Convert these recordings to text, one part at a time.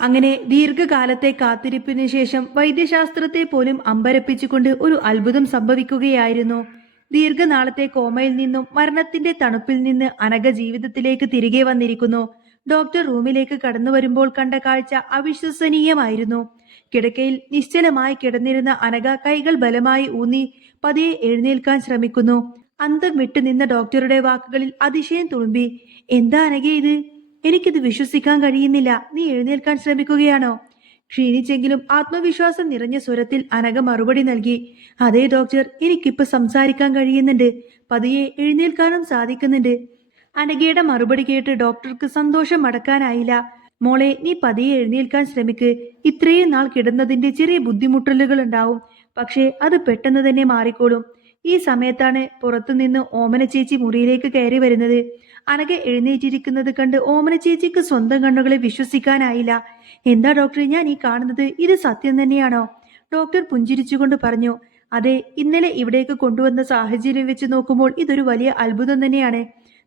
അങ്ങനെ ദീർഘകാലത്തെ കാത്തിരിപ്പിന് ശേഷം വൈദ്യശാസ്ത്രത്തെ പോലും അമ്പരപ്പിച്ചുകൊണ്ട് ഒരു അത്ഭുതം സംഭവിക്കുകയായിരുന്നു. ദീർഘനാളത്തെ കോമയിൽ നിന്നും മരണത്തിന്റെ തണുപ്പിൽ നിന്ന് അനഘ ജീവിതത്തിലേക്ക് തിരികെ വന്നിരിക്കുന്നു. ഡോക്ടർ റൂമിലേക്ക് കടന്നു വരുമ്പോൾ കണ്ട കാഴ്ച അവിശ്വസനീയമായിരുന്നു. കിടക്കയിൽ നിശ്ചലമായി കിടന്നിരുന്ന അനഘ കൈകൾ ബലമായി ഊന്നി പതിയെ എഴുന്നേൽക്കാൻ ശ്രമിക്കുന്നു. അന്തം വിട്ടു നിന്ന ഡോക്ടറുടെ വാക്കുകളിൽ അതിശയം തുളുമ്പി. എന്താ അനഘ ഇത്? എനിക്കിത് വിശ്വസിക്കാൻ കഴിയുന്നില്ല. നീ എഴുന്നേൽക്കാൻ ശ്രമിക്കുകയാണോ? ക്ഷീണിച്ചെങ്കിലും ആത്മവിശ്വാസം നിറഞ്ഞ സ്വരത്തിൽ അനഘ മറുപടി നൽകി. അതേ ഡോക്ടർ, എനിക്കിപ്പോ സംസാരിക്കാൻ കഴിയുന്നുണ്ട്. പതിയെ എഴുന്നേൽക്കാനും സാധിക്കുന്നുണ്ട്. അനഘയുടെ മറുപടി കേട്ട് ഡോക്ടർക്ക് സന്തോഷം അടക്കാനായില്ല. മോളെ, നീ പതിയെ എഴുന്നേൽക്കാൻ ശ്രമിക്ക്. ഇത്രയും നാൾ കിടന്നതിന്റെ ചെറിയ ബുദ്ധിമുട്ടലുകൾ ഉണ്ടാവും. പക്ഷേ അത് പെട്ടെന്ന് തന്നെ മാറിക്കോളും. ഈ സമയത്താണ് പുറത്തുനിന്ന് ഓമന ചേച്ചി മുറിയിലേക്ക് കയറി വരുന്നത്. അനഘ എഴുന്നേറ്റിരിക്കുന്നത് കണ്ട് ഓമന ചേച്ചിക്ക് സ്വന്തം കണ്ണുകളെ വിശ്വസിക്കാനായില്ല. എന്താ ഡോക്ടർ ഞാൻ ഈ കാണുന്നത്? ഇത് സത്യം തന്നെയാണോ? ഡോക്ടർ പുഞ്ചിരിച്ചുകൊണ്ട് പറഞ്ഞു. അതെ, ഇന്നലെ ഇവിടേക്ക് കൊണ്ടുവന്ന സാഹചര്യം വെച്ച് നോക്കുമ്പോൾ ഇതൊരു വലിയ അത്ഭുതം തന്നെയാണ്.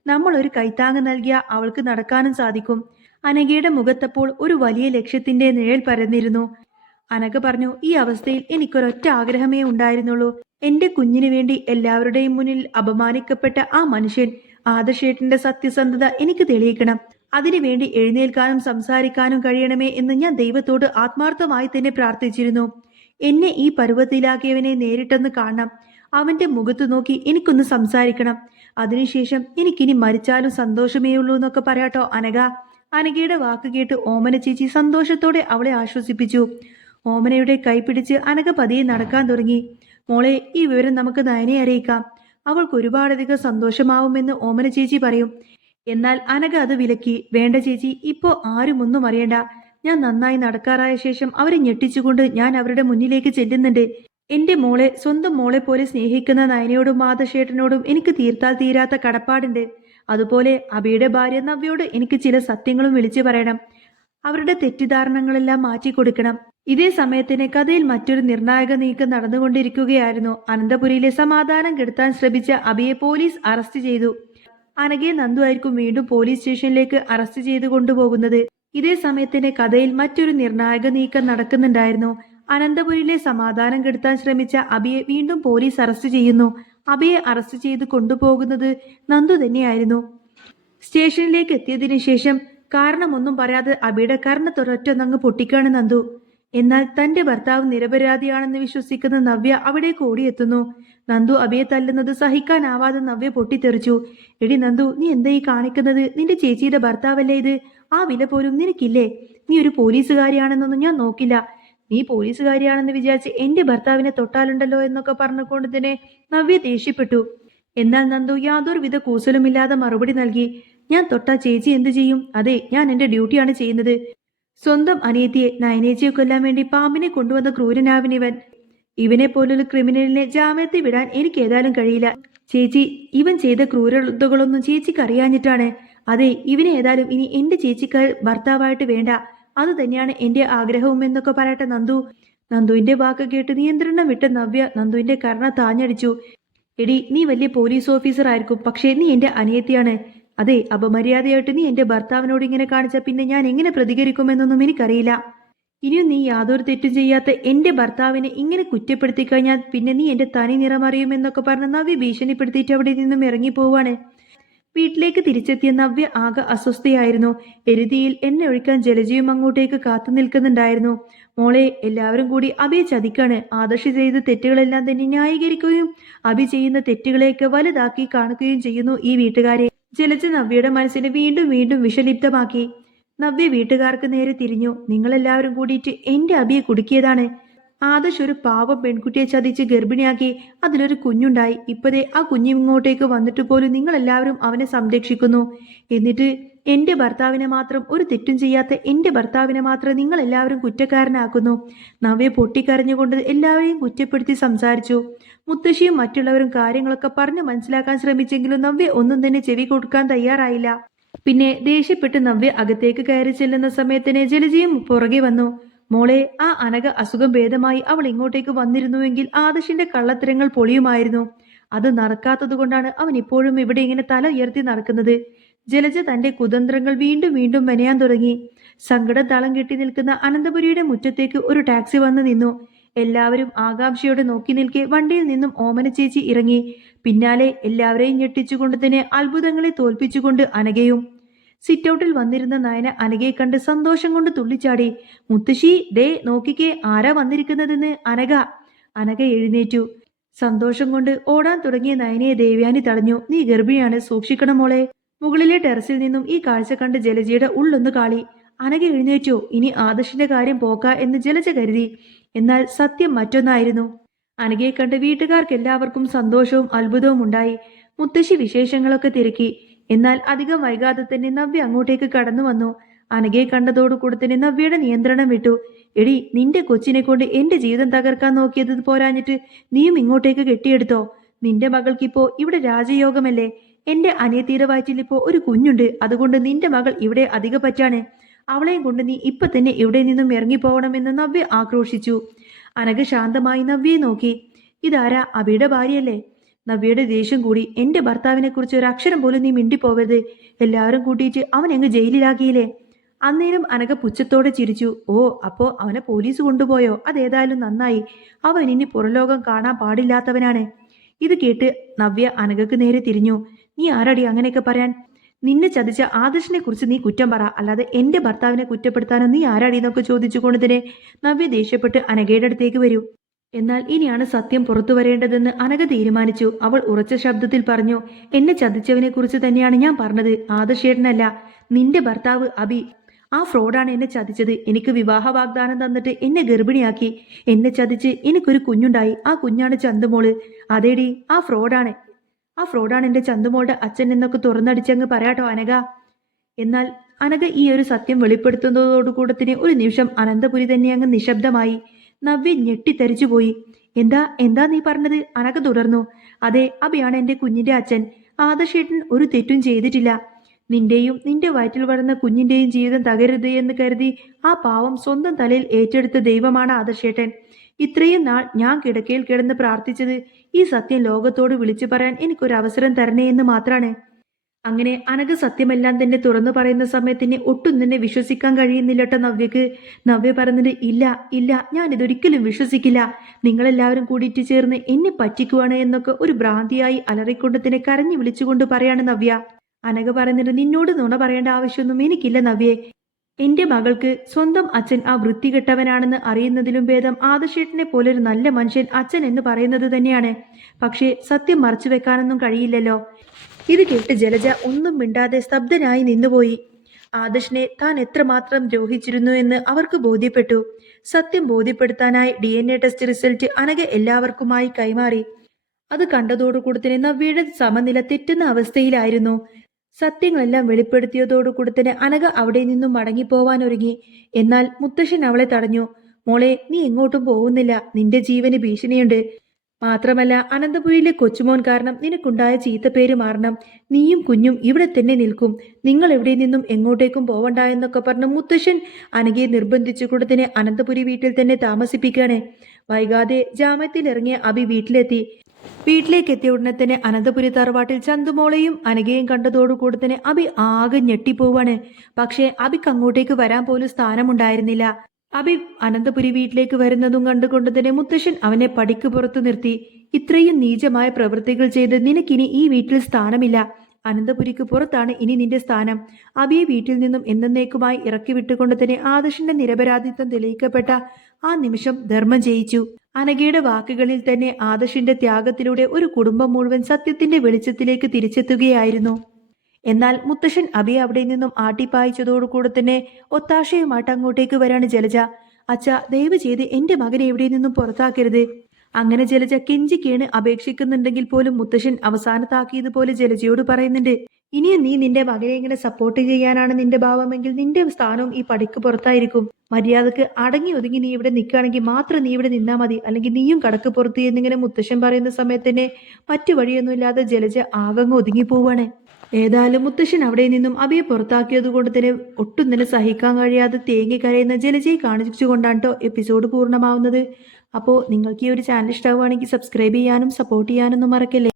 നമ്മൾ ഒരു കൈത്താങ്ങ് നൽകിയ അവൾക്ക് നടക്കാനും സാധിക്കും. അനഘയുടെ മുഖത്തപ്പോൾ ഒരു വലിയ ലക്ഷ്യത്തിന്റെ നിഴൽ പരന്നിരുന്നു. അനഘ പറഞ്ഞു, ഈ അവസ്ഥയിൽ എനിക്കൊരൊറ്റ ആഗ്രഹമേ ഉണ്ടായിരുന്നുള്ളൂ. എന്റെ കുഞ്ഞിനു വേണ്ടി എല്ലാവരുടെയും മുന്നിൽ അപമാനിക്കപ്പെട്ട ആ മനുഷ്യൻ ആദർശേട്ടന്റെ സത്യസന്ധത എനിക്ക് തെളിയിക്കണം. അതിനുവേണ്ടി എഴുന്നേൽക്കാനും സംസാരിക്കാനും കഴിയണമേ എന്ന് ഞാൻ ദൈവത്തോട് ആത്മാർത്ഥമായി തന്നെ പ്രാർത്ഥിച്ചിരുന്നു. എന്നെ ഈ പരുവത്തിലാക്കിയവനെ നേരിട്ടെന്ന് കാണണം. അവന്റെ മുഖത്ത് നോക്കി എനിക്കൊന്ന് സംസാരിക്കണം. അതിനുശേഷം എനിക്കിനി മരിച്ചാലും സന്തോഷമേ ഉള്ളൂ എന്നൊക്കെ പറയാട്ടോ അനഘ. അനഘയുടെ വാക്ക് കേട്ട് ഓമന ചേച്ചി സന്തോഷത്തോടെ അവളെ ആശ്വസിപ്പിച്ചു. ഓമനയുടെ കൈ പിടിച്ച് അനഘ പതിയെ നടക്കാൻ തുടങ്ങി. മോളെ, ഈ വിവരം നമുക്ക് നയനെ അറിയിക്കാം. അവൾക്ക് ഒരുപാടധികം സന്തോഷമാവുമെന്ന് ഓമന ചേച്ചി പറയും. എന്നാൽ അനഘ അത് വിലക്കി. വേണ്ട ചേച്ചി, ഇപ്പോ ആരും ഒന്നും അറിയണ്ട. ഞാൻ നന്നായി നടക്കാറായ ശേഷം അവരെ ഞെട്ടിച്ചുകൊണ്ട് ഞാൻ അവരുടെ മുന്നിലേക്ക് ചെല്ലുന്നുണ്ട്. എന്റെ മോളെ സ്വന്തം മോളെ പോലെ സ്നേഹിക്കുന്ന നയനയോടും മാതശേട്ടനോടും എനിക്ക് തീർത്താൽ തീരാത്ത കടപ്പാടുണ്ട്. അതുപോലെ അബിയുടെ ഭാര്യ നവ്യയോട് എനിക്ക് ചില സത്യങ്ങളും വിളിച്ചു പറയണം. അവരുടെ തെറ്റിദ്ധാരണകളെല്ലാം മാറ്റിക്കൊടുക്കണം. ഇതേ സമയത്തിന് കഥയിൽ മറ്റൊരു നിർണായക നീക്കം നടന്നുകൊണ്ടിരിക്കുകയായിരുന്നു. അനന്തപുരിയിലെ സമാധാനം കെടുത്താൻ ശ്രമിച്ച അബിയെ പോലീസ് അറസ്റ്റ് ചെയ്തു. അനഘയെ നന്ദുവായിരിക്കും വീണ്ടും പോലീസ് സ്റ്റേഷനിലേക്ക് അറസ്റ്റ് ചെയ്ത് കൊണ്ടുപോകുന്നത്. ഇതേ സമയത്തിന് കഥയിൽ മറ്റൊരു നിർണായക നീക്കം നടക്കുന്നുണ്ടായിരുന്നു. അനന്തപുരിയിലെ സമാധാനം കെടുത്താൻ ശ്രമിച്ച അബിയെ വീണ്ടും പോലീസ് അറസ്റ്റ് ചെയ്യുന്നു. അബിയെ അറസ്റ്റ് ചെയ്ത് കൊണ്ടുപോകുന്നത് നന്ദു തന്നെയായിരുന്നു. സ്റ്റേഷനിലേക്ക് എത്തിയതിനു ശേഷം കാരണമൊന്നും പറയാതെ അബിയുടെ കർണത്തൊരൊറ്റൊന്നങ്ങ് പൊട്ടിക്കാണ് നന്ദു. എന്നാൽ തന്റെ ഭർത്താവ് നിരപരാധിയാണെന്ന് വിശ്വസിക്കുന്ന നവ്യ അവിടേക്ക് ഓടിയെത്തുന്നു. നന്ദു അബിയെ തല്ലുന്നത് സഹിക്കാനാവാതെ നവ്യ പൊട്ടിത്തെറിച്ചു. എടി നന്ദു, നീ എന്താ ഈ കാണിക്കുന്നത്? നിന്റെ ചേച്ചിയുടെ ഭർത്താവല്ലേ ഇത്? ആ വില പോലും നിനക്കില്ലേ? നീ ഒരു പോലീസുകാരിയാണെന്നൊന്നും ഞാൻ നോക്കില്ല. നീ പോലീസുകാരിയാണെന്ന് വിചാരിച്ച് എന്റെ ഭർത്താവിനെ തൊട്ടാലുണ്ടല്ലോ എന്നൊക്കെ പറഞ്ഞുകൊണ്ട് തന്നെ നവ്യ ദേഷ്യപ്പെട്ടു. എന്നാൽ നന്ദു യാതൊരുവിധ കൂസലുമില്ലാതെ മറുപടി നൽകി. ഞാൻ തൊട്ടാ ചേച്ചി എന്തു ചെയ്യും? അതെ, ഞാൻ എന്റെ ഡ്യൂട്ടിയാണ് ചെയ്യുന്നത്. സ്വന്തം അനിയത്തിയെ നയനേച്ചിയെ കൊല്ലാൻ വേണ്ടി പാമ്പിനെ കൊണ്ടുവന്ന ക്രൂരനാവിനിവൻ. ഇവനെ പോലൊരു ക്രിമിനലിനെ ജാമ്യത്തിൽ വിടാൻ എനിക്ക് ഏതായാലും കഴിയില്ല. ചേച്ചി, ഇവൻ ചെയ്ത ക്രൂരതകളൊന്നും ചേച്ചിക്ക് അറിയാഞ്ഞിട്ടാണ്. അതെ, ഇവനെ ഏതായാലും ഇനി എന്റെ ചേച്ചിക്ക് ഭർത്താവായിട്ട് വേണ്ട. അത് തന്നെയാണ് എന്റെ ആഗ്രഹവും എന്നൊക്കെ പറയട്ടെ നന്ദു. നന്ദുവിന്റെ വാക്ക് കേട്ട് നിയന്ത്രണം വിട്ട നവ്യ നന്ദുവിന്റെ കർണ താഞ്ഞടിച്ചു. എടി, നീ വലിയ പോലീസ് ഓഫീസർ ആയിരിക്കും, പക്ഷേ നീ എന്റെ അനിയത്തിയാണ്. അതെ, അപമര്യാദയായിട്ട് നീ എന്റെ ഭർത്താവിനോട് ഇങ്ങനെ കാണിച്ച പിന്നെ ഞാൻ എങ്ങനെ പ്രതികരിക്കുമെന്നൊന്നും എനിക്കറിയില്ല. ഇനിയും നീ യാതൊരു തെറ്റും ചെയ്യാത്ത എന്റെ ഭർത്താവിനെ ഇങ്ങനെ കുറ്റപ്പെടുത്തി കഴിഞ്ഞാൽ പിന്നെ നീ എന്റെ തനി നിറമറിയുമെന്നൊക്കെ പറഞ്ഞ് നവ്യ ഭീഷണിപ്പെടുത്തിയിട്ട് അവിടെ നിന്നും ഇറങ്ങിപ്പോവാണ്. വീട്ടിലേക്ക് തിരിച്ചെത്തിയ നവ്യ ആകെ അസ്വസ്ഥയായിരുന്നു. എരുതിയിൽ എണ്ണ ഒഴിക്കാൻ ജലജയും അങ്ങോട്ടേക്ക് കാത്തു നിൽക്കുന്നുണ്ടായിരുന്നു. മോളെ, എല്ലാവരും കൂടി അബിയെ ചതിക്കാണ്. ആദർശ് ചെയ്ത തെറ്റുകളെല്ലാം തന്നെ ന്യായീകരിക്കുകയും അബി ചെയ്യുന്ന തെറ്റുകളെയൊക്കെ വലുതാക്കി കാണുകയും ചെയ്യുന്നു ഈ വീട്ടുകാരെ. ജലജ നവ്യയുടെ മനസ്സിനെ വീണ്ടും വീണ്ടും വിഷലിപ്തമാക്കി. നവ്യ വീട്ടുകാർക്ക് നേരെ തിരിഞ്ഞു. നിങ്ങളെല്ലാവരും കൂടിയിട്ട് എന്റെ അബിയെ കുടുക്കിയതാണ്. ആദർശ് ഒരു പാവം പെൺകുട്ടിയെ ചതിച്ച് ഗർഭിണിയാക്കി. അതിലൊരു കുഞ്ഞുണ്ടായി. ഇപ്പതേ ആ കുഞ്ഞിങ്ങോട്ടേക്ക് വന്നിട്ട് പോലും നിങ്ങളെല്ലാവരും അവനെ സംരക്ഷിക്കുന്നു. എന്നിട്ട് എന്റെ ഭർത്താവിനെ മാത്രം, ഒരു തെറ്റും ചെയ്യാത്ത എന്റെ ഭർത്താവിനെ മാത്രം നിങ്ങളെല്ലാവരും കുറ്റക്കാരനാക്കുന്നു. നവ്യ പൊട്ടിക്കരഞ്ഞുകൊണ്ട് എല്ലാവരെയും കുറ്റപ്പെടുത്തി സംസാരിച്ചു. മുത്തശ്ശിയും മറ്റുള്ളവരും കാര്യങ്ങളൊക്കെ പറഞ്ഞ് മനസ്സിലാക്കാൻ ശ്രമിച്ചെങ്കിലും നവ്യ ഒന്നും തന്നെ ചെവി കൊടുക്കാൻ തയ്യാറായില്ല. പിന്നെ ദേഷ്യപ്പെട്ട് നവ്യ അകത്തേക്ക് കയറി ചെല്ലുന്ന സമയത്തിന് ജലജയും പുറകെ വന്നു. മോളെ, ആ അനഘ അസുഖം ഭേദമായി അവൾ ഇങ്ങോട്ടേക്ക് വന്നിരുന്നുവെങ്കിൽ ആദർശിന്റെ കള്ളത്തരങ്ങൾ പൊളിയുമായിരുന്നു. അത് നടക്കാത്തത് കൊണ്ടാണ് അവൻ ഇപ്പോഴും ഇവിടെ ഇങ്ങനെ തല ഉയർത്തി നടക്കുന്നത്. ജലജ തന്റെ കുതന്ത്രങ്ങൾ വീണ്ടും വീണ്ടും മെനയാൻ തുടങ്ങി. സങ്കടം തളം കെട്ടി നിൽക്കുന്ന അനന്തപുരിയുടെ മുറ്റത്തേക്ക് ഒരു ടാക്സി വന്നു നിന്നു. എല്ലാവരും ആകാംക്ഷയോടെ നോക്കി നിൽക്കെ വണ്ടിയിൽ നിന്നും ഓമന ചേച്ചി ഇറങ്ങി. പിന്നാലെ എല്ലാവരെയും ഞെട്ടിച്ചുകൊണ്ട് തന്നെ അത്ഭുതങ്ങളെ തോൽപ്പിച്ചുകൊണ്ട് അനഘയും. സിറ്റൗട്ടിൽ വന്നിരുന്ന നയന അനഘയെ കണ്ട് സന്തോഷം കൊണ്ട് തുള്ളിച്ചാടി. മുത്തശ്ശി, ദേ നോക്കിക്കേ, ആരാ വന്നിരിക്കുന്നതെന്ന്. അനഘ എഴുന്നേറ്റു. സന്തോഷം കൊണ്ട് ഓടാൻ തുടങ്ങിയ നയനയെ ദേവയാനി തടഞ്ഞു. നീ ഗർഭിണിയാണ്, സൂക്ഷിക്കണം മോളെ. മുകളിലെ ടെറസിൽ നിന്നും ഈ കാഴ്ച കണ്ട് ജലജയുടെ ഉള്ളൊന്ന് കാളി. അനഘ എഴുന്നേറ്റു. ഇനി ആദർശിന്റെ കാര്യം പോക്ക എന്ന് ജലജ കരുതി. എന്നാൽ സത്യം മറ്റൊന്നായിരുന്നു. അനഘയെ കണ്ട് വീട്ടുകാർക്കെല്ലാവർക്കും സന്തോഷവും അത്ഭുതവും ഉണ്ടായി. മുത്തശ്ശി വിശേഷങ്ങളൊക്കെ തിരക്കി. എന്നാൽ അധികം വൈകാതെ തന്നെ നവ്യ അങ്ങോട്ടേക്ക് കടന്നു വന്നു. അനഘയെ കണ്ടതോടുകൂടെ തന്നെ നവ്യയുടെ നിയന്ത്രണം വിട്ടു. എടി, നിന്റെ കൊച്ചിനെ കൊണ്ട് എന്റെ ജീവിതം തകർക്കാൻ നോക്കിയത് പോരാഞ്ഞിട്ട് നീയും ഇങ്ങോട്ടേക്ക് കെട്ടിയെടുത്തോ? നിന്റെ മകൾക്കിപ്പോ ഇവിടെ രാജയോഗമല്ലേ? എന്റെ അനിയത്തിയുടെ വയറ്റിലിപ്പോ ഒരു കുഞ്ഞുണ്ട്. അതുകൊണ്ട് നിന്റെ മകൾ ഇവിടെ അധിക പറ്റാണ്. അവളെയും കൊണ്ട് നീ ഇപ്പൊ തന്നെ ഇവിടെ നിന്നും ഇറങ്ങിപ്പോകണമെന്ന് നവ്യ ആക്രോശിച്ചു. അനഘ ശാന്തമായി നവ്യയെ നോക്കി. ഇതാരാ? അബിയുടെ ഭാര്യയല്ലേ? നവ്യയുടെ ദേഷ്യം കൂടി. എന്റെ ഭർത്താവിനെ കുറിച്ച് ഒരു അക്ഷരം പോലും നീ മിണ്ടിപ്പോവരുത്. എല്ലാവരും കൂട്ടിയിട്ട് അവൻ എങ്ങ് ജയിലിലാക്കിയില്ലേ? അന്നേരം അനഘ പുച്ഛത്തോടെ ചിരിച്ചു. ഓ, അപ്പോ അവനെ പോലീസ് കൊണ്ടുപോയോ? അതേതായാലും നന്നായി. അവൻ ഇനി പുറലോകം കാണാൻ പാടില്ലാത്തവനാണ്. ഇത് കേട്ട് നവ്യ അനഘക്ക് നേരെ തിരിഞ്ഞു. നീ ആരടി അങ്ങനെയൊക്കെ പറയാൻ? നിന്നെ ചതിച്ച ആദർശിനെ കുറിച്ച് നീ കുറ്റം പറ, അല്ലാതെ എന്റെ ഭർത്താവിനെ കുറ്റപ്പെടുത്താനോ നീ ആരടി എന്നൊക്കെ ചോദിച്ചുകൊണ്ട് തന്നെ നവ്യ ദേഷ്യപ്പെട്ട് അനഘയുടെ അടുത്തേക്ക് വരൂ. എന്നാൽ ഇനിയാണ് സത്യം പുറത്തു വരേണ്ടതെന്ന് അനഘ തീരുമാനിച്ചു. അവൾ ഉറച്ച ശബ്ദത്തിൽ പറഞ്ഞു. എന്നെ ചതിച്ചവനെ കുറിച്ച് തന്നെയാണ് ഞാൻ പറഞ്ഞത്. ആദർശേട്ടനല്ല, നിന്റെ ഭർത്താവ് അബി. ആ ഫ്രോഡാണ് എന്നെ ചതിച്ചത്. എനിക്ക് വിവാഹ വാഗ്ദാനം തന്നിട്ട് എന്നെ ഗർഭിണിയാക്കി. എന്നെ ചതിച്ച് എനിക്കൊരു കുഞ്ഞുണ്ടായി. ആ കുഞ്ഞാണ് ചന്തുമോള്. അതേടി, ആ ഫ്രോഡാണ് എന്റെ ചന്തുമോളുടെ അച്ഛൻ എന്നൊക്കെ തുറന്നടിച്ചങ്ങ് പറയാട്ടോ അനഘ. എന്നാൽ അനഘ ഈ ഒരു സത്യം വെളിപ്പെടുത്തുന്നതോടുകൂടെ തന്നെ ഒരു നിമിഷം അനന്തപുരി തന്നെ അങ്ങ് നിശബ്ദമായി. നവ്യ ഞെട്ടിത്തരിച്ചുപോയി. എന്താ നീ പറഞ്ഞത്? അനഘ തുടർന്നു. അതെ, അബിയാണ് എന്റെ കുഞ്ഞിന്റെ അച്ഛൻ. ആദർശേട്ടൻ ഒരു തെറ്റും ചെയ്തിട്ടില്ല. നിന്റെയും നിന്റെ വയറ്റിൽ വളർന്ന കുഞ്ഞിന്റെയും ജീവിതം തകരുത് എന്ന് കരുതി ആ പാവം സ്വന്തം തലയിൽ ഏറ്റെടുത്ത ദൈവമാണ് ആദർശേട്ടൻ. ഇത്രയും നാൾ ഞാൻ കിടക്കയിൽ കിടന്ന് പ്രാർത്ഥിച്ചത് ഈ സത്യം ലോകത്തോട് വിളിച്ചു പറയാൻ എനിക്കൊരു അവസരം തരണേ എന്ന് മാത്രാണ്. അങ്ങനെ അനഘ സത്യമെല്ലാം തന്നെ തുറന്നു പറയുന്ന സമയത്തിന് ഒട്ടും തന്നെ വിശ്വസിക്കാൻ കഴിയുന്നില്ലട്ടോ നവ്യക്ക്. നവ്യ പറഞ്ഞത്, ഇല്ല, ഞാൻ ഇതൊരിക്കലും വിശ്വസിക്കില്ല. നിങ്ങളെല്ലാവരും കൂടിയിട്ട് ചേർന്ന് എന്നെ പറ്റിക്കുവാണ് എന്നൊക്കെ ഒരു ഭ്രാന്തിയായി അലറിക്കൊണ്ട് തന്നെ കരഞ്ഞു വിളിച്ചുകൊണ്ട് പറയാണ് നവ്യ. അനഘ പറഞ്ഞിട്ട്, നിന്നോട് നുണ പറയേണ്ട ആവശ്യമൊന്നും എനിക്കില്ല നവ്യേ. എന്റെ മകൾക്ക് സ്വന്തം അച്ഛൻ ആ വൃത്തികെട്ടവനാണെന്ന് അറിയുന്നതിലും ഭേദം ആദർശേട്ടനെ പോലൊരു നല്ല മനുഷ്യൻ അച്ഛൻ എന്ന് പറയുന്നത് തന്നെയാണ്. പക്ഷേ സത്യം മറച്ചു വെക്കാനൊന്നും കഴിയില്ലല്ലോ. ഇത് കേട്ട് ജലജ ഒന്നും മിണ്ടാതെ സ്തബ്ധനായി നിന്നുപോയി. ആദർശിനെ താൻ എത്രമാത്രം ദ്രോഹിച്ചിരുന്നു എന്ന് അവർക്ക് ബോധ്യപ്പെട്ടു. സത്യം ബോധ്യപ്പെടുത്താനായി DNA ടെസ്റ്റ് റിസൾട്ട് അനഘ എല്ലാവർക്കുമായി കൈമാറി. അത് കണ്ടതോടുകൂടി തന്നെ നവ്യയുടെ സമനില തെറ്റുന്ന അവസ്ഥയിലായിരുന്നു. സത്യങ്ങളെല്ലാം വെളിപ്പെടുത്തിയതോടുകൂടി തന്നെ അനഘ അവിടെ നിന്നും മടങ്ങിപ്പോവാൻ ഒരുങ്ങി. എന്നാൽ മുത്തശ്ശൻ അവളെ തടഞ്ഞു. മോളെ, നീ എങ്ങോട്ടും പോകുന്നില്ല. നിന്റെ ജീവന് ഭീഷണിയുണ്ട്. മാത്രമല്ല, അനന്തപുരിയിലെ കൊച്ചുമോൻ കാരണം നിനക്കുണ്ടായ ചീത്തപ്പേര് മാറണം. നീയും കുഞ്ഞും ഇവിടെ തന്നെ നിൽക്കും. നിങ്ങൾ എവിടെ നിന്നും എങ്ങോട്ടേക്കും പോവണ്ട എന്നൊക്കെ പറഞ്ഞ് മുത്തശ്ശൻ അനഘയെ നിർബന്ധിച്ചുകൊണ്ട് തന്നെ അനന്തപുരി വീട്ടിൽ തന്നെ താമസിപ്പിക്കുകയാണ്. വൈകാതെ ജാമ്യത്തിൽ ഇറങ്ങിയ അബി വീട്ടിലെത്തി. വീട്ടിലേക്ക് എത്തിയ ഉടനെ തന്നെ അനന്തപുരി തറവാട്ടിൽ ചന്തുമോളെയും അനഘയും കണ്ടതോടുകൂടി തന്നെ അബി ആകെ ഞെട്ടിപ്പോവാണ്. പക്ഷേ അബിക്ക് അങ്ങോട്ടേക്ക് വരാൻ പോലും സ്ഥാനമുണ്ടായിരുന്നില്ല. അബി അനന്തപുരി വീട്ടിലേക്ക് വരുന്നതും കണ്ടുകൊണ്ട് തന്നെ മുത്തശ്ശൻ അവനെ പടിക്ക് പുറത്തു നിർത്തി. ഇത്രയും നീചമായ പ്രവൃത്തികൾ ചെയ്ത് നിനക്കിനി ഈ വീട്ടിൽ സ്ഥാനമില്ല. അനന്തപുരിക്ക് പുറത്താണ് ഇനി നിന്റെ സ്ഥാനം. അബിയെ വീട്ടിൽ നിന്നും എന്നേക്കുമായി ഇറക്കി വിട്ടുകൊണ്ട് തന്നെ ആദർശന്റെ നിരപരാധിത്വം തെളിയിക്കപ്പെട്ട ആ നിമിഷം ധർമ്മം ജയിച്ചു. അനഘയുടെ വാക്കുകളിൽ തന്നെ ആദർശിന്റെ ത്യാഗത്തിലൂടെ ഒരു കുടുംബം മുഴുവൻ സത്യത്തിന്റെ വെളിച്ചത്തിലേക്ക് തിരിച്ചെത്തുകയായിരുന്നു. എന്നാൽ മുത്തശ്ശൻ അബിയെ അവിടെ നിന്നും ആട്ടിപ്പായിച്ചതോടുകൂടെ തന്നെ ഒത്താശയുമായിട്ട് അങ്ങോട്ടേക്ക് വരാണ് ജലജ. അച്ഛാ, ദയവ് ചെയ്ത് എന്റെ മകനെ എവിടെ നിന്നും പുറത്താക്കരുത്. അങ്ങനെ ജലജ കെഞ്ചിക്കേണ് അപേക്ഷിക്കുന്നുണ്ടെങ്കിൽ പോലും മുത്തശ്ശൻ അവസാനത്താക്കിയതുപോലെ ജലജയോട് പറയുന്നുണ്ട്. ഇനിയും നീ നിന്റെ മകനെ ഇങ്ങനെ സപ്പോർട്ട് ചെയ്യാനാണ് നിന്റെ ഭാവമെങ്കിൽ നിന്റെ സ്ഥാനവും ഈ പടിക്ക് പുറത്തായിരിക്കും. മര്യാദക്ക് അടങ്ങി ഒതുങ്ങി നീ ഇവിടെ നിൽക്കുകയാണെങ്കിൽ മാത്രം നീ ഇവിടെ നിന്നാ മതി, അല്ലെങ്കിൽ നീയും കടക്ക് പുറത്ത് എന്നിങ്ങനെ മുത്തശ്ശൻ പറയുന്ന സമയത്ത് തന്നെ മറ്റു വഴിയൊന്നുമില്ലാതെ ജലജ ആകങ്ങ് ഒതുങ്ങിപ്പോവാണ്. ഏതായാലും മുത്തശ്ശൻ അവിടെ നിന്നും അബിയെ പുറത്താക്കിയത് കൊണ്ട് തന്നെ ഒട്ടും തന്നെ സഹിക്കാൻ കഴിയാതെ തേങ്ങി കരയുന്ന ജലജയെ കാണിച്ചുകൊണ്ടാണ് കേട്ടോ എപ്പിസോഡ് പൂർണ്ണമാവുന്നത്. അപ്പോൾ നിങ്ങൾക്ക് ഈ ഒരു ചാനൽ ഇഷ്ടമാവുകയാണെങ്കിൽ സബ്സ്ക്രൈബ് ചെയ്യാനും സപ്പോർട്ട് ചെയ്യാനൊന്നും മറക്കല്ലേ.